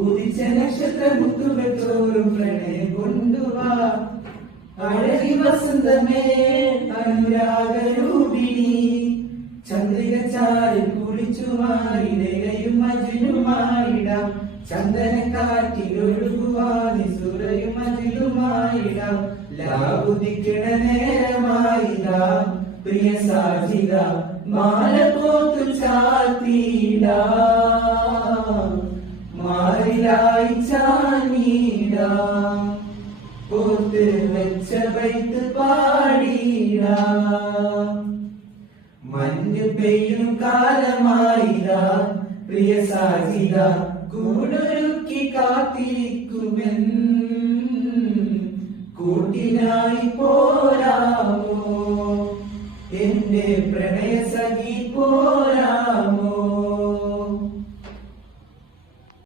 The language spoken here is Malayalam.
ഉദിച്ച നക്ഷത്ര മുത്തുകൾ തോറും പ്രണയം കൊണ്ടുവാ അഴകി വസന്തമേ അനുരാഗരൂപിണി ചന്ദ്രിക ചാരി കുളിച്ചുമായിടയും മജിലുമായിടാം ചന്ദനക്കാറ്റിലൊഴുകുവാനി സുരയും മജിലുമായിടാം ലാവുദിക്കണ നേരമായിടാം പ്രിയ സാജിക മാല കോത്തു ചാത്തിടാം മാറിലായി ചാനീടാം കോർത്ത് വെച്ച വൈത്ത് പാടിടാം മഞ്ഞ് പെയ്യും കാലമായിടാ പ്രിയ സാജിക കൂടൊരുക്കി കാത്തിരിക്കുമെൻ കൂട്ടിനായി പോരാമോ എന്റെ പ്രണയ സഖി പോരാമോ